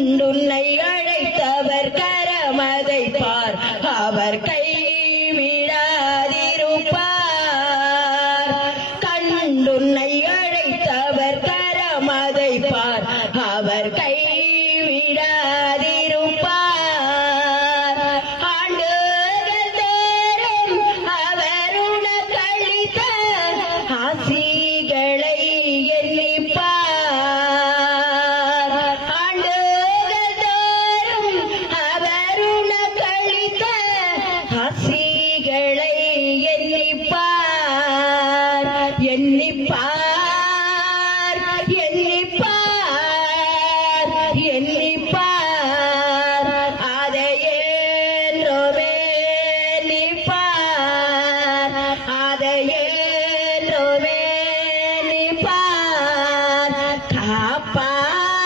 கண்டுன்னை அழைத்தவர் கரமதை பார். அவர் கை விடாதிருப்பார். கண்டுன்னை அழைத்தவர் கரமதை பார். அவர் கை விடாதிருப்பார். ஆண்டுகள் தோறும் அவர் கழித்த ஆசி ராசிகளை எண்ணிப்பார். எண்ணிப்பார். எண்ணிப்பார். எண்ணிப்பார். அதையே நிப்பார் அதையே நிப்பார் காப்பார்